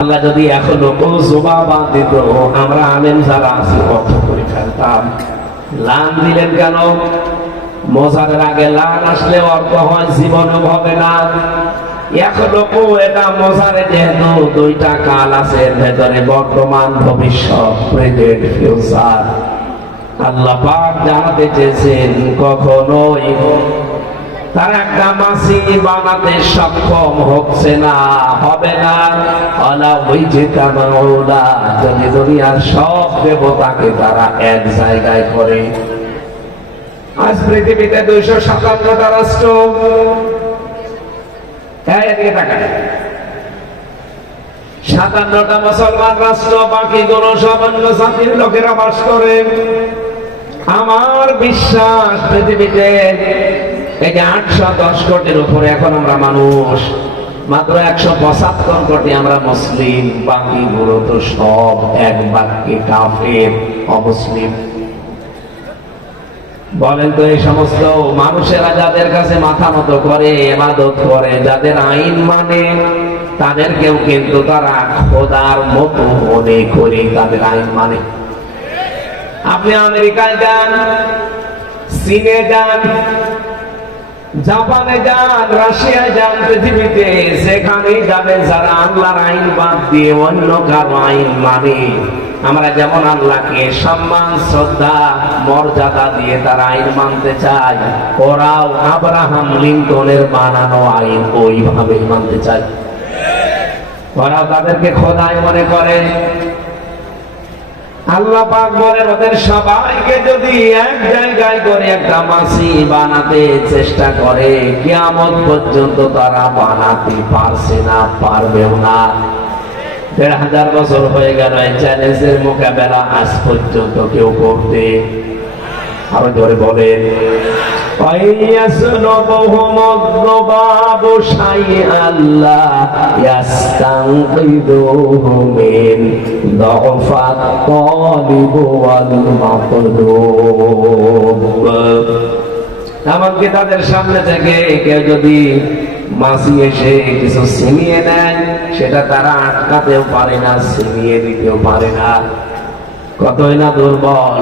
আল্লাহ যদি এখনো কোন জবাব দিত, আমরা আলেম যারা আছি অর্থ করে ফেলতাম। লান দিলেন কেন? মোজারের আগে লান আসলে অর্থ হয়, জীবনও হবে না। এখনো এটা মোজারে যেহেতু দুইটা কাল আছে, ভেতরে বর্তমান, ভবিষ্যৎ, প্রেজেন্ট, ফিউচার। আল্লাহ পাক জানাতে চেয়েছেন কখনোই তার একটা মাসি বানাতে সক্ষম হচ্ছে না, হবে না। যদি দুনিয়ার সব দেবতাকে তারা এক জায়গায় করে। আজ পৃথিবীতে 257টা রাষ্ট্র, 57টা মুসলমান রাষ্ট্র, বাকিগুলো সব অন্য জাতির লোকেরা বাস করে। আমার বিশ্বাস পৃথিবীতে এই যে 810 কোটির উপরে এখন আমরা মানুষ, মাত্র 175 কোটি আমরা মুসলিম, বাকিগুলো তো সব এক বাক্যে কাফের, অমুসলিম। বলেন তো, এই সমস্ত মানুষেরা যাদের কাছে মাথা মতো করে, ইবাদত করে, যাদের আইন মানে, তাদেরকেও কিন্তু তারা খোদার মতো মনে করে তাদের আইন মানে। আপনি আমেরিকায় যান, চীনে যান, জাপানে যান, রাশিয়ায় যান, পৃথিবীতে যেখানে যাবেন, যারা আল্লাহর আইন বাদ দিয়ে অন্য কারো আইন মানে, আমরা যেমন আল্লাহকে সম্মান, শ্রদ্ধা, মর্যাদা দিয়ে তার আইন মানতে চাই, ওরাও আব্রাহাম লিঙ্কনের বানানো আইন ওইভাবেই মানতে চায়। ওরাও তাদেরকে খোদাই মনে করে। আল্লাহ পাক বলেন, ওদের সবাইকে যদি এক জায়গায় করে একটা মাসি বানাতে চেষ্টা করে, কিয়ামত পর্যন্ত তারা বানাতে পারছে না, পারবেও না। 1500 বছর হয়ে গেল এই চ্যালেঞ্জের মোকাবেলা আজ পর্যন্ত কেউ করতে। আরো ধরে বলেন, এমনকি তাদের সামনে থেকে কেউ যদি মাসি এসে কিছু ছিনিয়ে নেয়, সেটা তারা আটকাতেও পারে না, ছিনিয়ে দিতেও পারে না। কতই না দুর্বল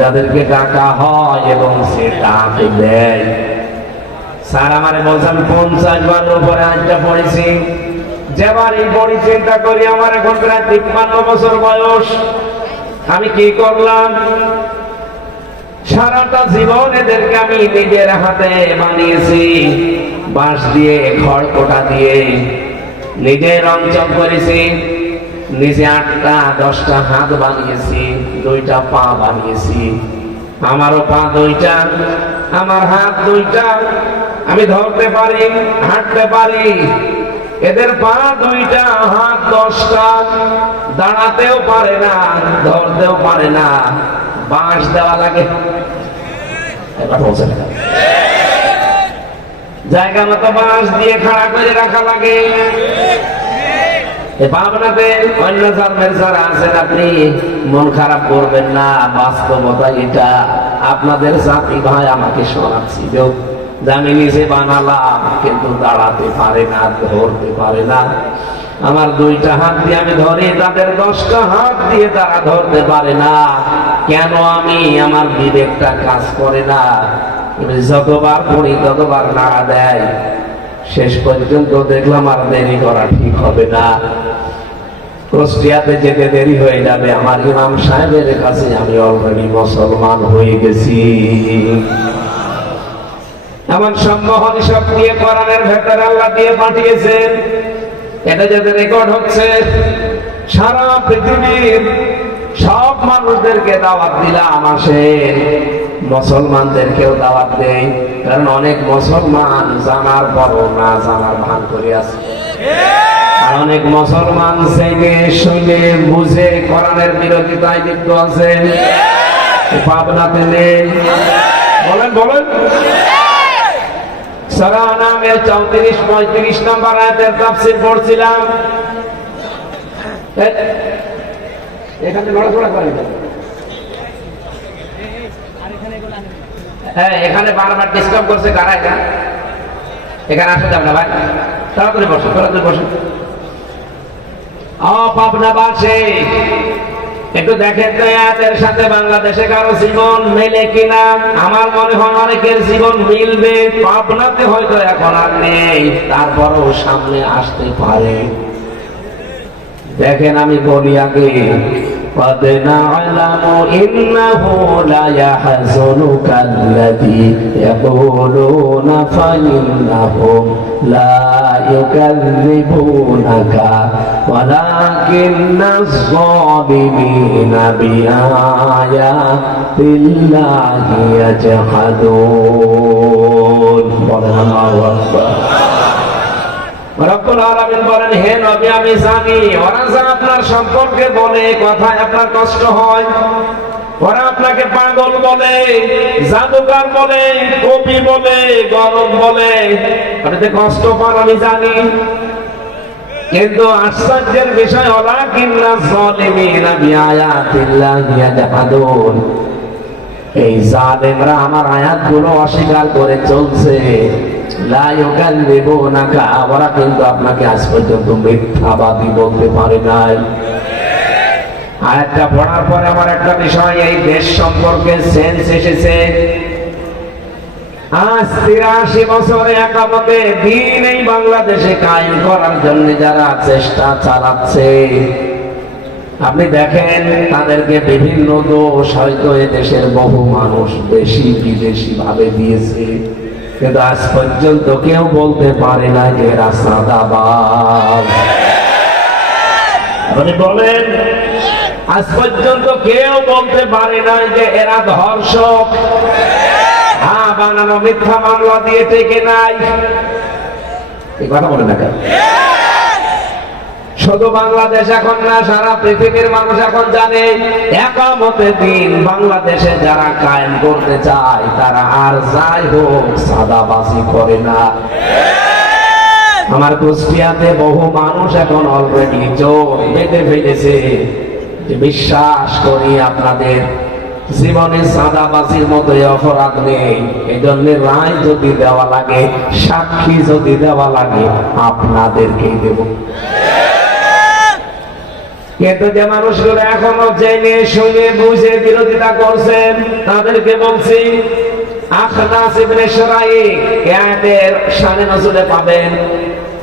যাদেরকে ডাকা হয় এবং সে ডাক দেয়। স্যার আমারে বলছেন 50 বারের উপরে আজটা পড়েছি, যেবারই পড়ি চিন্তা করি আমার এখন প্রায় 53 বছর বয়স। আমি কি করলাম? সারাটা জীবন এদেরকে আমি নিজের হাতে বানিয়েছি, বাঁশ দিয়ে, খড়কোটা দিয়ে, নিজে রংচং করেছি, নিজে 8টা 10টা হাত বানিয়েছি, 2টা পা বানিয়েছি। আমারও পা 2টা, আমার হাত 2টা, আমি ধরতে পারি, হাঁটতে পারি। এদের পা 2টা, হাত 10টা, দাঁড়াতেও পারে না, ধরতেও পারে না, বাঁশ দেওয়া লাগে। জায়গা মতো বাঁশ দিয়ে খাড়া করে রাখা লাগে। ভাবনাতে অন্য ধর্মের যারা আছেন, আপনি মন খারাপ করবেন না, বাস্তবতা এটা। আপনাদের জাতি ভাই আমাকে শোনাচ্ছিল যে আমি নিজে বানালাম, কিন্তু দাঁড়াতে পারে না, ধরতে পারে না। আমার 2টা হাত দিয়ে আমি ধরি, তাদের 10টা হাত দিয়ে তারা ধরতে পারে না। কেন? আমি, আমার বিবেকটা কাজ করে না। যতবার পড়ি ততবার নাড়া দেয়। শেষ পর্যন্ত দেখলাম আর দেরি করা ঠিক হবে না, কুষ্টিয়াতে যেতে দেরি হয়ে যাবে। আমার ইমাম সাহেবের কাছে আমি অলরেডি মুসলমান হয়ে গেছি। এমন সম্মোহন শক্তি কোরআনের ভেতরে আল্লাহ দিয়ে পাঠিয়েছেন। এটা যাতে রেকর্ড হচ্ছে, সারা পৃথিবীর সব মানুষদেরকে দাওয়াত দিলাম, আসেন। মুসলমানদেরকেও দাওয়াত দেই, কারণ অনেক মুসলমান জানার পরও না জানার ভান করে আছে। আর অনেক মুসলমান জেনে শুনে বুঝে কোরআনের বিরোধিতায় লিপ্ত আছে, পাবনাতে নেই। বলেন বলেন। সূরা আনামের 34-35 নম্বর আয়াতের তাফসীর পড়ছিলাম। এখানে নড়াচড়া করেন, হ্যাঁ, এখানে বারবার ডিস্টার্ব করছে কারা? এখানে আসতে যাবে না ভাই, তাড়াতাড়ি বসো, তাড়াতাড়ি বসো। পাবনাবাসী একটু দেখেন তো এর সাথে বাংলাদেশে কারো জীবন মেলে কিনা। আমার মনে হয় অনেকের জীবন মিলবে। পাবনাতে হয়তো এখন আর নেই, তারপরও সামনে আসতে পারে। দেখেন আমি বলি আগে, قد نعلم إنه ليحزنك الذي يقولون فإنهم لا يكذبونك ولكن الظالمين بآيات الله يجحدون الله أكبر। রব্বুল আলামিন বলেন, হে নবী আমি জানি ওরা যা আপনার সম্পর্কে বলে কথায় আপনার কষ্ট হয়, ওরা আপনাকে পাগল বলে, জাদুকর বলে, কবি বলে, গলব বলে, ওটাতে কষ্ট পান আমি জানি। কিন্তু আশ্চর্যের বিষয় ওয়ালাকিন্নাজ যালিমিনা বিআয়াতিল্লাহি ইয়াজহাদুন, এই জালেমরা আমার আয়াতগুলো অস্বীকার করে চলছে। লা ইউকাল্লিবুনাকা, ওরা কিন্তু আপনাকে আজ পর্যন্ত মিথ্যাবাদী বলতে পারে নাই। আয়াতটা পড়ার পরে আমার একটা বিষয়, এই দেশ সম্পর্কে সেন্স এসেছে। আজ 83 বছরে একামতে দিন এই বাংলাদেশে কায়েম করার জন্য যারা চেষ্টা চালাচ্ছে, আপনি দেখেন তাদেরকে বিভিন্ন দোষ হয়তো এদেশের বহু মানুষ দেশি বিদেশি ভাবে দিয়েছে, কিন্তু আজ পর্যন্ত কেউ বলতে পারে না যে এরা সাদাবাজ। আপনি বলেন, আজ পর্যন্ত কেউ বলতে পারে না যে এরা ধর্ষক। হ্যাঁ, বানানো মিথ্যা মামলা দিয়ে টেকে নাই। এই কথা বলে না কেন? শুধু বাংলাদেশ এখন না, সারা পৃথিবীর মানুষ এখন জানে একামতের দিন বাংলাদেশে যারা কায়েম করতে চায় তারা আর যাই হোক সাদাবাজি করে না। আমার কুষ্টিয়াতে বহু মানুষ এখন অলরেডি জোর বেঁধে ফেলেছে যে বিশ্বাস করি আপনাদের জীবনে সাদাবাজির মতো অপরাধ নেই, এই জন্য রায় যদি দেওয়া লাগে, সাক্ষী যদি দেওয়া লাগে, আপনাদেরকেই দেব। কিন্তু যে মানুষগুলো এখনো জেনে শুনে বুঝে বিরোধিতা করছেন তাদেরকে বলছি, আখনাস ইবনে শুরাইক আয়াতের শানে নজুলে পাবেন।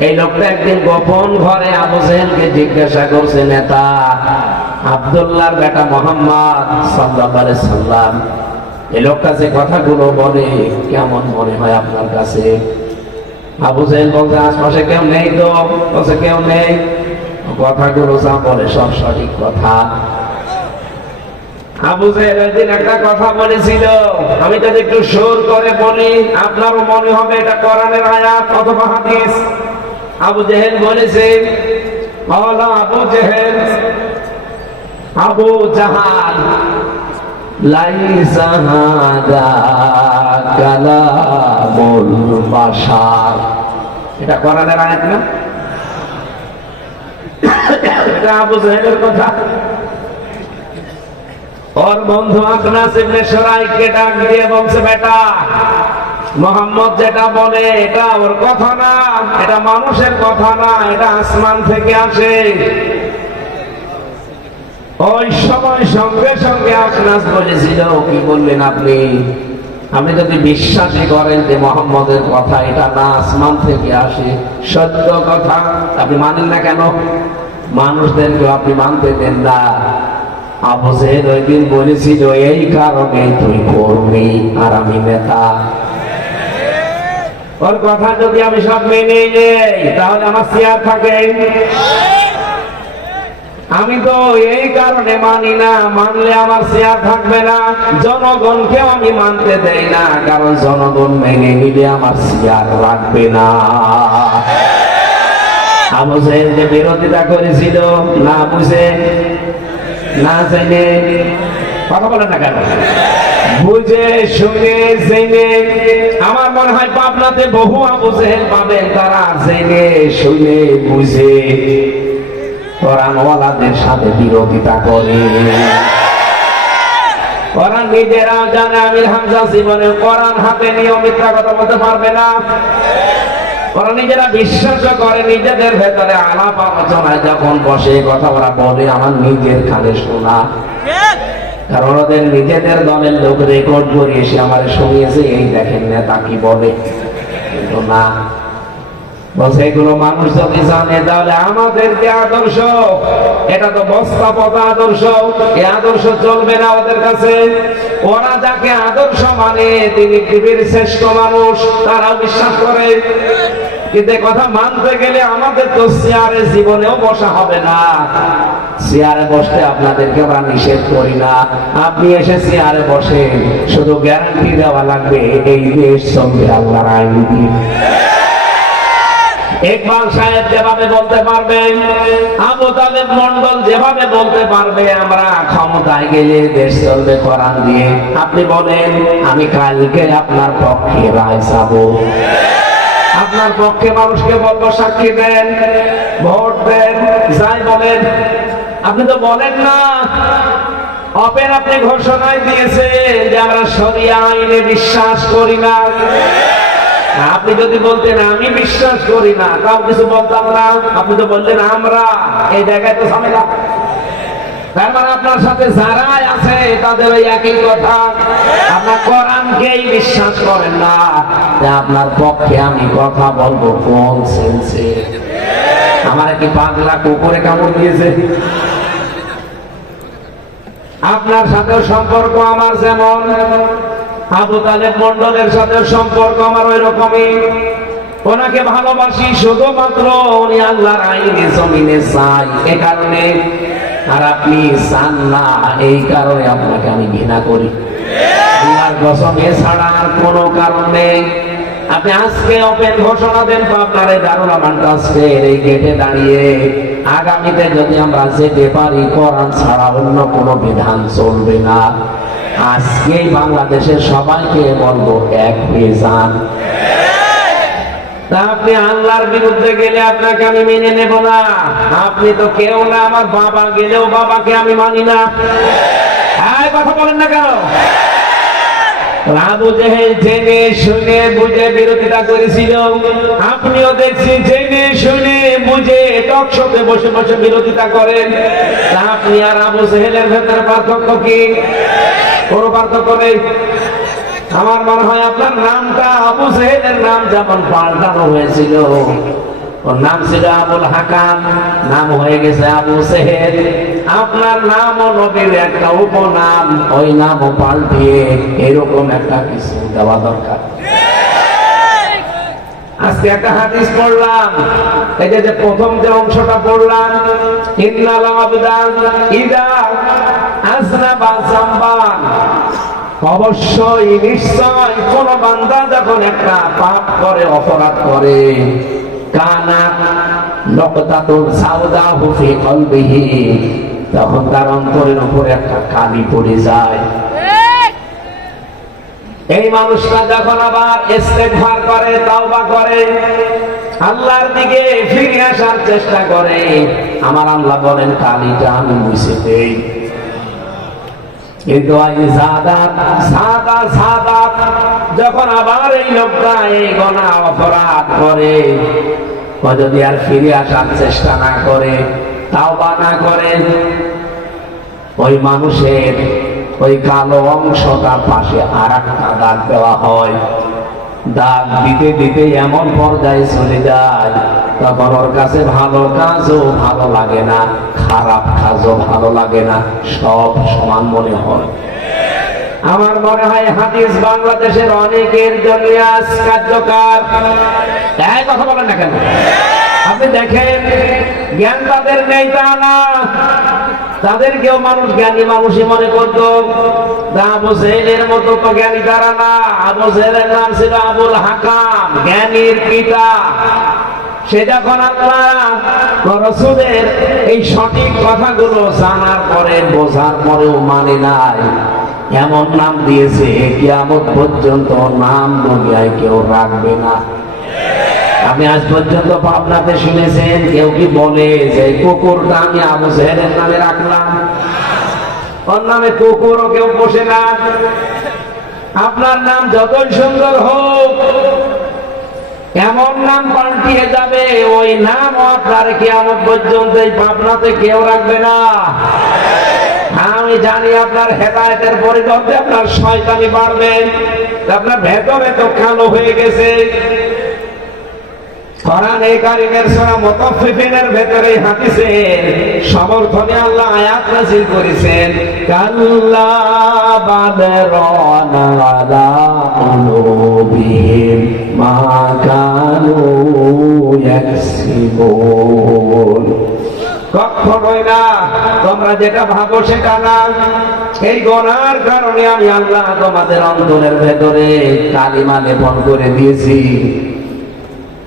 এই লোকটা একদিন গোপন ঘরে আবু জেহেলকে জিজ্ঞাসা করছে, নেতা আব্দুল্লাহর বেটা মুহাম্মদ সাল্লাল্লাহু আলাইহি সাল্লাম, এই লোকটা যে কথাগুলো বলে কেমন মনে হয় আপনার কাছে? আবু জেহেল বলছে, আশপাশে কেউ নেই তো? বলছে কেউ নেই, কথাগুলো যা বলে সব সঠিক কথা। আবু জেহেল একদিন একটা কথা বলেছিল, আমি যদি একটু সুর করে বলি আপনারও মনে হবে এটা কোরআনের আয়াত অথবা হাদিস। আবু জেহেল বলেছে, মাওলা আবু জেহেল, আবু জাহাল, লাইসা হাদা কালামুল বাশার, এটা কোরআনের আয়াত না? এটা আবু জেহেলের কথা। ওর বন্ধু আখনাস ইবনে শুরাইককে ডাক দিয়ে বলছে, বেটা মুহাম্মদ যেটা বলে এটা ওর কথা না, এটা মানুষের কথা না, এটা আসমান থেকে আসে। ওই সময় সঙ্গে সঙ্গে আখনাস বলেছিল, কি বললেন আপনি? আপনি যদি বিশ্বাসই করেন যে মুহাম্মদের কথা এটা না আসমান থেকে আসে, সত্য কথা, আপনি মানেন না কেন? মানুষদেরকে আপনি মানতে দেন না। আবু জেহেল ওই দিন বলেছিল, এই কারণে তুই কর্মী আর আমি নেতা। ওর কথা যদি আমি সব মেনে নেই তাহলে আমার চেয়ার থাকে। আমি তো এই কারণে মানি না, মানলে আমার চেয়ার থাকবে না। জনগণকেও আমি মানতে দেই না, কারণ জনগণ মেনে নিলে আমার চেয়ার রাখবে না। আবু জেহেল যে বিরোধিতা করেছিল না বুঝে না জেনে, কথা বলে না কেন? বুঝে শুনে জেনে। আমার মনে হয় পাবনাতে বহু আবু জেহেল পাবেন, তারা জেনে শুনে বুঝে কোরআনওয়ালাদের সাথে বিরোধিতা করে। ওরা নিজেরাও জানে আমির হামজা জীবনে কোরআন হাতে নিয়ে মিথ্যা কথা বলতে পারবে না। ওরা নিজেরা বিশ্বাস করে, নিজেদের ভেতরে আলাপ আলোচনায় যখন বসে কথা ওরা বলে আমার নিজের কানে শোনা, কারণ ওদের নিজেদের দলের লোক রেকর্ড করে এসে আমার শুনিয়েছে, এই দেখেন নেতা কি বলে। কিন্তু না, বলছে এগুলো মানুষ যদি জানে তাহলে আমাদের যে আদর্শ, এটা তো বস্তা পচা আদর্শ, এই আদর্শ চলবে না ওদের কাছে। ওরা যাকে আদর্শ মানে তিনি পৃথিবীর শ্রেষ্ঠ মানুষ, তারাও বিশ্বাস করে। কিন্তু কথা মানতে গেলে আমাদের তো চেয়ারে জীবনেও বসা হবে না। চেয়ারে বসতে আপনাদেরকে আমরা নিষেধ করি না, আপনি এসে চেয়ারে বসে, শুধু গ্যারান্টি দেওয়া লাগবে এই দেশ চলবে আল্লাহর আইন দিয়ে। ইকবাল সাহেব যেভাবে বলতে পারবেন, আবু তালেব মন্ডল যেভাবে বলতে পারবে আমরা ক্ষমতায় গেলে দেশ চলবে কোরআন দিয়ে, আপনি বলেন আমি কালকে আপনার পক্ষে রায় চাবো, আপনার পক্ষে মানুষকে বলবো সাক্ষী দেন, ভোট দেন, যাই বলেন। আপনি তো বলেন না। ওপেন আপনি ঘোষণায় দিয়েছেন যে আমরা শরিয়া আইনে বিশ্বাস করি না। আপনি যদি বলতেন আমি বিশ্বাস করি না, তাও কিছু বলতাম না। আপনি তো বললেন আমরা, এই জায়গায় তো ঝামেলা। তার মানে আপনার সাথে যারাই আছে তাদের ওই একই কথা, আপনার কোরআনকেই বিশ্বাস করেন না, যে আপনার পক্ষে আমি কথা বলবো কোন সেন্সে? আমার কি পাগলা কুকুরে কামড় দিয়েছে? আপনার সাথেও সম্পর্ক আমার যেমন, আবু তালেব মন্ডলের সাথে সম্পর্ক আমার ওই রকমই। ওনাকে ভালোবাসি শুধুমাত্র উনি আল্লাহর আইনে জমিনে চাই, এ কারণে। আর আপনি চান না, এই কারণে আপনাকে আমি ঘৃণা করি। আল্লাহর কসম, এছাড়া আর কোনো কারণ নেই। আপনি আজকে ওপেন ঘোষণা দেন আপনার এই দারুল আমান ট্রাস্টের এই গেটে দাঁড়িয়ে, আগামীতে যদি আমরা যেতে পারি কোরআন ছাড়া অন্য কোনো বিধান চলবে না। আজকেই বাংলাদেশের সবাইকে বলবো এক হয়ে যান। তা আপনি আল্লাহর বিরুদ্ধে গেলে আপনাকে আমি মেনে নেব না। আপনি তো কেউ না, আমার বাবা গেলেও বাবাকে আমি মানি না। কথা বলেন না কেন? আবু জেহেল জেনে শুনে বুঝে বিরোধিতা করেছিল, আপনিও দেখছি জেনে শুনে বুঝে টক শোতে বসে বসে বিরোধিতা করেন। আপনি আর আবু জেহেলের ভেতরে পার্থক্য কি? কোনো পার্থক্য নেই। আমার মনে হয় আপনার নামটা আবু জেহেলের নাম যেমন পাল্টানো হয়েছিল, ওর নাম ছিল আবুল হাকাম, নাম হয়ে গেছে আবু জেহেল। আপনার নামও নবীর একটা উপনাম, ওই নামও পাল্টিয়ে এরকম একটা কিছু দেওয়া দরকার। আজকে একটা হাদিস পড়লাম, এই যে প্রথম যে অংশটা পড়লাম, ইন্নাল আবদান ইদা আযনাবা যামবান, অবশ্যই নিশ্চয় কোন বান্দা যখন একটা পাপ করে, অপরাধ করে, কানাত নকতাতুন সাওদাহু ফি কলবিহি, তখন তার অন্তরের উপরে একটা কালি পড়ে যায়। এই মানুষটা যখন আবার ইস্তেগফার করে, তাওবা করে, আল্লাহর দিকে ফিরে আসার চেষ্টা করে, আমার আল্লাহ বলেন কালিটা আমি মুছে দেই। কিন্তু যখন আবার এই লোকটা এই গুনাহ অপরাধ করে, যদি আর ফিরে আসার চেষ্টা না করে, তাওবা না করে, ওই মানুষের ওই কালো অংশটার পাশে আর একটা দাগ দেওয়া হয়। দাগ দিতে দিতে এমন পর্যায়ে চলে যায়, তখন ওর কাছে ভালো কাজও ভালো লাগে না, খারাপ কাজও ভালো লাগে না, সব সমান মনে হয়। আমার মনে হয় হাদিস বাংলাদেশের অনেকের জন্য আজ কার্যকর। তাই কথা বলেন না কেন? আপনি দেখেন, জ্ঞান তাদের নেই তা না, তাদেরকেও মানুষ জ্ঞানী মানুষই মনে করত। আবু জেহেলের মতো তো জ্ঞানী তারা না। আবু জেহেলের নাম ছিল আবুল হাকাম, জ্ঞানীর পিতা। সে যখন আল্লাহ রাসূলের এই সঠিক কথাগুলো জানার পরে, বোঝার পরেও মানে নাই, এমন নাম দিয়েছে কিয়ামত পর্যন্ত নাম দুনিয়ায় কেউ রাখবে না। আপনি আজ পর্যন্ত পাবনাতে শুনেছেন কেউ কি বলে যে কুকুরটা আমি আবু জেহেলের নামে রাখলাম? ওর নামে কুকুরও কেউ বসে না। আপনার নাম যতই সুন্দর হোক, এমন নাম পাল্টিয়ে যাবে, ওই নাম আপনার কিয়ামত পর্যন্ত এই পাবনাতে কেউ রাখবে না। আমি জানি আপনার হেদায়েতের পরিবর্তে আপনার শয়তানি বাড়বে, আপনার ভেতরে তো কালো হয়ে গেছে। কোরআনে কারীমের সূরা মুতাফফিফিনের ভেতরে হাদিসের সমর্থনে আল্লাহ আয়াত নাযিল করেছেন, কাল্লা বাদরানা আলা কুলুবিহিম মা কানু ইয়াকসিবুন। কখনোই না, তোমরা যেটা ভাবো সেটা না। এই গুনার কারণে আমি আল্লাহ তোমাদের অন্তরের ভেতরে কালিমা লেপন করে দিয়েছি।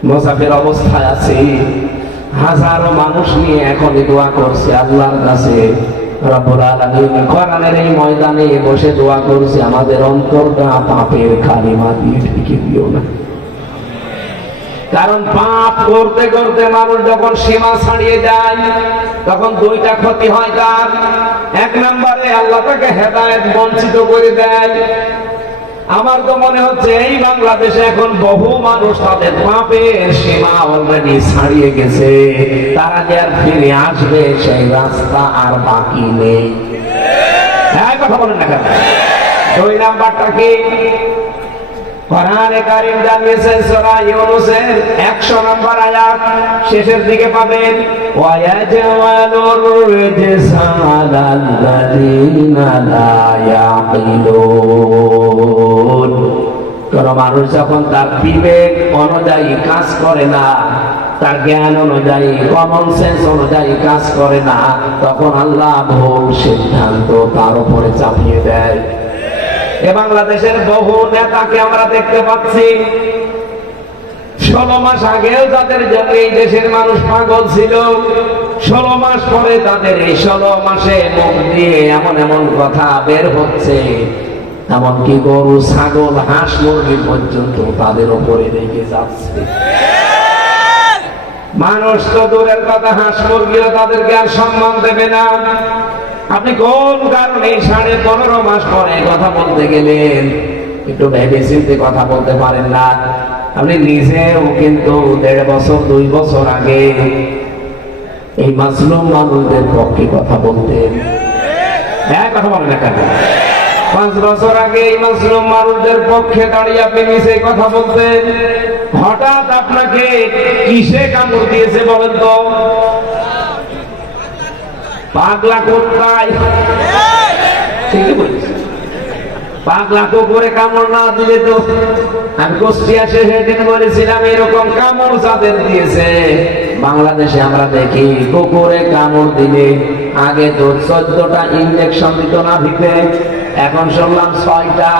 মুসাফির অবস্থায় আছি, হাজারো মানুষ নিয়ে এখনই দোয়া করছে আল্লাহর কাছে। রব্বুল আলামিন কোরআনের এই ময়দানে বসে দোয়া করছে, আমাদের অন্তরটা পাপের কালিমা দিয়ে ঢেকে দিও না। কারণ পাপ করতে করতে মানুষ যখন সীমা ছাড়িয়ে যায় তখন দুইটা ক্ষতি হয় তার। এক নম্বরে আল্লাহ তাকে হেদায়েত বঞ্চিত করে দেয়। আমার তো মনে হচ্ছে এই বাংলাদেশে এখন বহু মানুষ তাদের পাপের সীমা অলরেডি ছাড়িয়ে গেছে, তারা যে আর ফিরে আসবে সেই রাস্তা আর বাকি নেই। হ্যাঁ, কথা বলেন না কেন? দুই নাম্বারটা কি? কোরআনে কারীম জানিয়েছেন সূরা ইউনূসের 100 নম্বর আয়াত শেষের দিকে পাবেন, ওয়ায়াজওয়ালুর রিজসা আলাল্লাযীনা লা ইয়াকিলুন। কোন মানুষ যখন তার বিবেক অনুযায়ী কাজ করে না, তার জ্ঞান অনুযায়ী, কমন সেন্স অনুযায়ী কাজ করে না, তখন আল্লাহ ভুল সিদ্ধান্ত তার উপরে চাপিয়ে দেয়। এ বাংলাদেশের বহু নেতাকে আমরা দেখতে পাচ্ছি, 16 মাস আগেও তাদের জন্য এই দেশের মানুষ পাগল ছিল, 16 মাস পরে তাদের এই 16 মাসে মুখ দিয়ে এমন এমন কথা বের হচ্ছে, এমনকি গরু, ছাগল, হাঁস, মুরগি পর্যন্ত তাদের উপরে রেখে যাচ্ছে। মানুষ তো দূরের কথা, হাঁস মুরগিও তাদেরকে আর সম্মান দেবে না। আপনি কোন কারণে 15.5 মাস পরে কথা বলতে গেলেন? একটু ভেবে চিন্তে কথা বলতে পারেন না? আপনি নিজেও কিন্তু 1.5 বছর 2 বছর আগে এই মাজলুম মানুষদের পক্ষে কথা বলতেন। হ্যাঁ, কথা বলেন না কেন? 5 বছর আগে এই মাজলুম মানুষদের পক্ষে দাঁড়িয়ে আপনি নিজে কথা বলতেন। হঠাৎ আপনাকে কিসে কামড় দিয়েছে বলেন তো? পাগলা কোথায়? ঠিকই বলছি, পাগলা কুকুরে কামড় না দিলে তো। আমি কুষ্টিয়া সেদিন বলেছিলাম, এরকম কামড় যাদের দিয়েছে বাংলাদেশে আমরা দেখি, কুকুরে কামড় দিলে আগে তো 14টা ইনজেকশন দিত নাভিতে, এখন শুনলাম 6টা।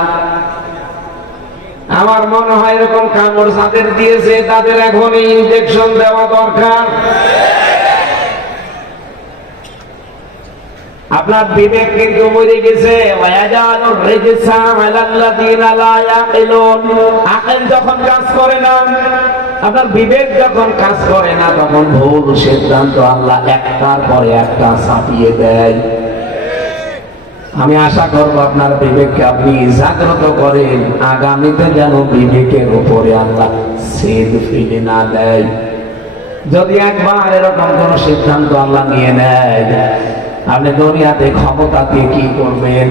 আমার মনে হয় এরকম কামড় যাদের দিয়েছে তাদের এখন ইনজেকশন দেওয়া দরকার। আপনার বিবেক কিন্তু মরে গেছে। আকল যখন কাজ করে না, আপনার বিবেক যখন কাজ করে না, তখন ভুল সিদ্ধান্ত আল্লাহ একটার পরে একটা চাপিয়ে দেয়। আমি আশা করব আপনার বিবেককে আপনি জাগ্রত করেন, আগামীতে যেন বিবেকের উপরে আল্লাহ সেদ ফিরে না দেয়। যদি একবার এরকম কোন সিদ্ধান্ত আল্লাহ নিয়ে নেয়, আপনি দুনিয়াতে ক্ষমতা দিয়ে কি করবেন?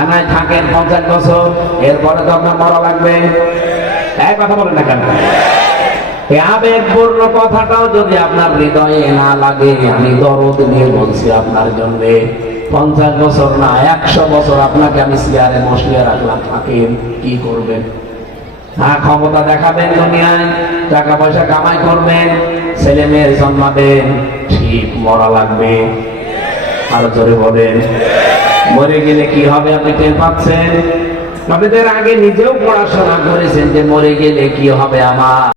আনায় থাকেন 50 বছর, এরপরে তো আপনার মরা লাগবে। এক কথা বলেন না কেন? এই আবেগপূর্ণ কথাটাও যদি আপনার হৃদয়ে না লাগে, আমি দরদ নিয়ে বলছি আপনার জন্য, 50 বছর না 100 বছর আপনাকে আমি চেয়ারে বসিয়ে রাখলাম, থাকেন, কি করবেন? হ্যাঁ, ক্ষমতা দেখাবেন দুনিয়ায়, টাকা পয়সা কামাই করবেন, ছেলে মেয়ে জন্মাবেন, ঠিক মরা লাগবে। আরো জোরে বলেন, মরে গেলে কি হবে আপনি টের পাচ্ছেন? আপনাদের আগে নিজেও পড়াশোনা করেছেন যে মরে গেলে কি হবে আমার।